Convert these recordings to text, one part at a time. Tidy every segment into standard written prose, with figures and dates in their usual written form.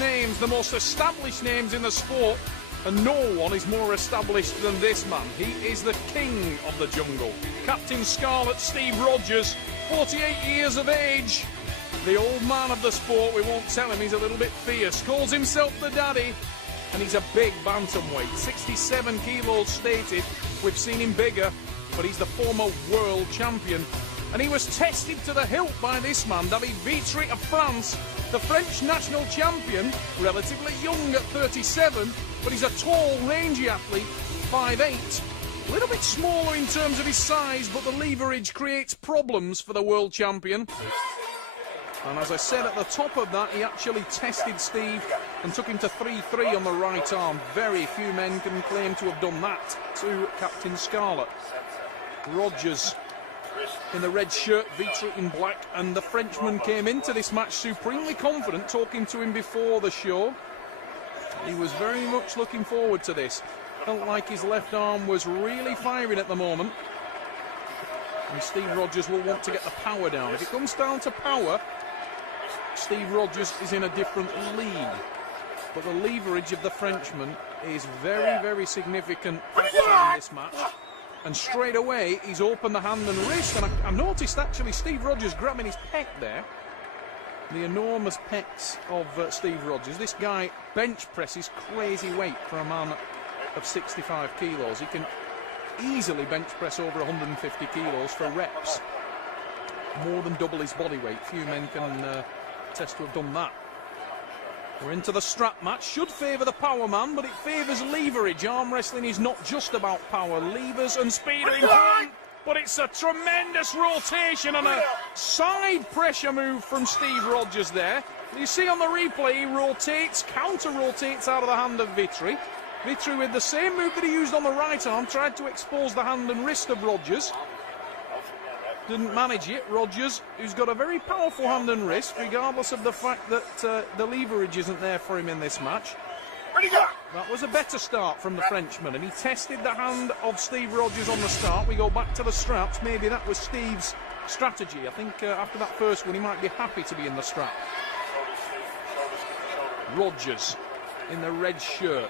names, the most established names in the sport, and no one is more established than this man. He is the king of the jungle. Captain Scarlet, Steve Rogers, 48 years of age. The old man of the sport, we won't tell him he's a little bit fierce. Calls himself the daddy, and he's a big bantamweight. 67 kilos stated. We've seen him bigger, but he's the former world champion. And he was tested to the hilt by this man, David VITRY of France, the French national champion, relatively young at 37, but he's a tall, rangy athlete, 5'8". A little bit smaller in terms of his size, but the leverage creates problems for the world champion. And as I said at the top of that, he actually tested Steve and took him to 3-3 on the right arm. Very few men can claim to have done that to Captain Scarlet. Rogers in the red shirt, VITRY in black, and the Frenchman came into this match supremely confident, talking to him before the show. He was very much looking forward to this. Felt like his left arm was really firing at the moment. And Steve Rogers will want to get the power down. If it comes down to power, Steve Rogers is in a different league. But the leverage of the Frenchman is very, very significant in this match. And straight away, he's opened the hand and wrist. And I noticed, actually, Steve Rogers grabbing his pec there. The enormous pecs of Steve Rogers. This guy bench presses crazy weight for a man of 65 kilos. He can easily bench press over 150 kilos for reps. More than double his body weight. Few men can attest to have done that. We're into the strap match. Should favour the power man, but it favours leverage. Arm wrestling is not just about power. Levers and speed are important, but it's a tremendous rotation and a side pressure move from Steve Rogers there. You see on the replay, he rotates, counter-rotates out of the hand of VITRY. VITRY, with the same move that he used on the right arm, tried to expose the hand and wrist of Rogers. Didn't manage it. Rogers, who's got a very powerful hand and wrist, regardless of the fact that the leverage isn't there for him in this match. That was a better start from the Frenchman, and he tested the hand of Steve Rogers on the start. We go back to the straps. Maybe that was Steve's strategy. I think after that first one, he might be happy to be in the strap. Rogers in the red shirt.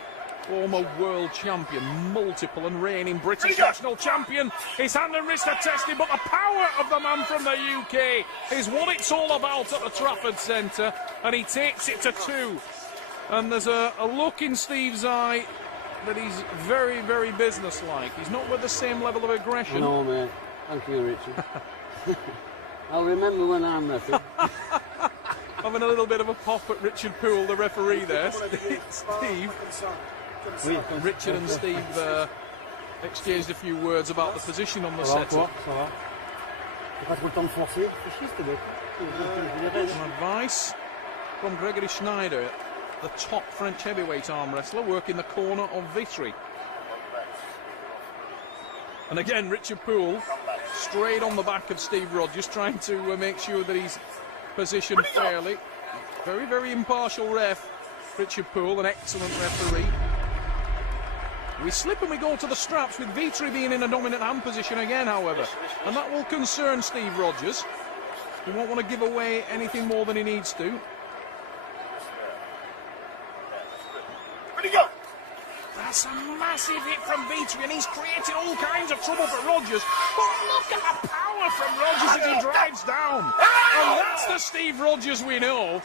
Former world champion, multiple and reigning British national champion. His hand and wrist are tested, but the power of the man from the UK is what it's all about at the Trafford Centre, and he takes it to 2. And there's a look in Steve's eye that he's very, very businesslike. He's not with the same level of aggression. No, mate. Thank you, Richard. I'll remember when I'm referee. Having a little bit of a pop at Richard Poole, the referee there. Steve. Richard and Steve exchanged a few words about the position on the setup. Some advice from Gregory Schneider, the top French heavyweight arm wrestler, working the corner of VITRY. And again, Richard Poole straight on the back of Steve Rogers, trying to make sure that he's positioned fairly. Very, very impartial ref, Richard Poole, an excellent referee. We slip and we go to the straps, with VITRY being in a dominant hand position again, however. And that will concern Steve Rogers. He won't want to give away anything more than he needs to. That's a massive hit from VITRY, and he's creating all kinds of trouble for Rogers. But look at the power from Rogers as he drives down. And that's the Steve Rogers we know.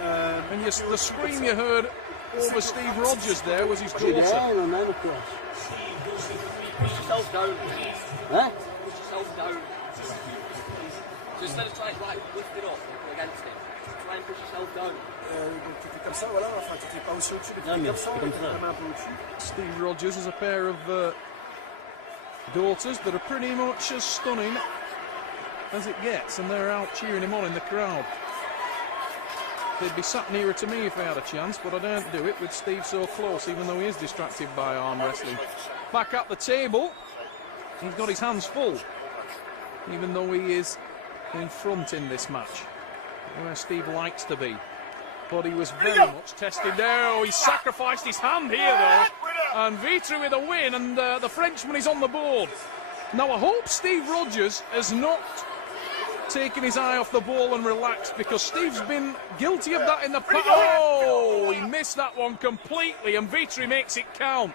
And the scream you heard over Steve Rogers there was his daughter. Push yourself down. Huh? Push yourself down. So instead of trying to lift it up against it, try and push yourself down. Steve Rogers has a pair of daughters that are pretty much as stunning as it gets, and they're out cheering him on in the crowd. They'd be sat nearer to me if they had a chance, but I don't do it with Steve so close, even though he is distracted by arm wrestling. Back at the table, he's got his hands full, even though he is in front in this match, where Steve likes to be. But he was very much tested there. Oh, he sacrificed his hand here, though. And VITRY with a win, and the Frenchman is on the board. Now, I hope Steve Rogers has not taken his eye off the ball and relaxed, because Steve's been guilty of that in the past. Oh, he missed that one completely, and VITRY makes it count.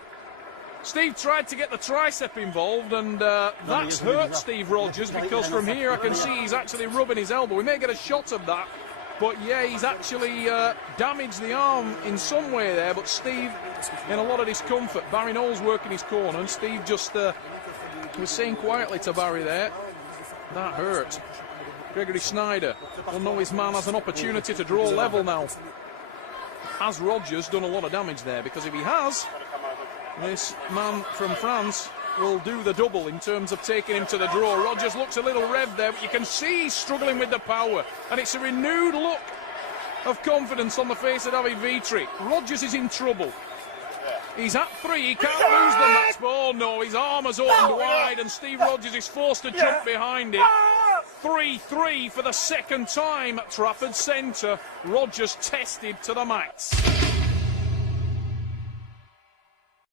Steve tried to get the tricep involved, and that's hurt Steve Rogers, because from here I can see he's actually rubbing his elbow. We may get a shot of that, but yeah, he's actually damaged the arm in some way there, but Steve in a lot of discomfort. Barry Knowles working his corner, and Steve just was saying quietly to Barry there, that hurt. Gregory Snyder will know his man has an opportunity to draw level now. Has Rogers done a lot of damage there? Because if he has, this man from France will do the double in terms of taking him to the draw. Rogers looks a little revved there, but you can see he's struggling with the power, and it's a renewed look of confidence on the face of David VITRY. Rogers is in trouble. He's at 3, he can't lose the match. Oh no, his arm has opened wide, and Steve Rogers is forced to jump behind it. 3-3 for the second time at Trafford Centre. Rogers tested to the max.